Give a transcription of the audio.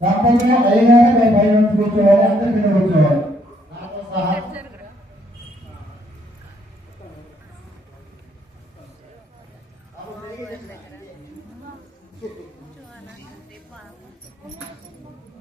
తప్పకుండా అయ్యగారు మేము పై నుంచి కూర్చోవాలి, అందరూ కింద కూర్చోవాలి నాతో సహా.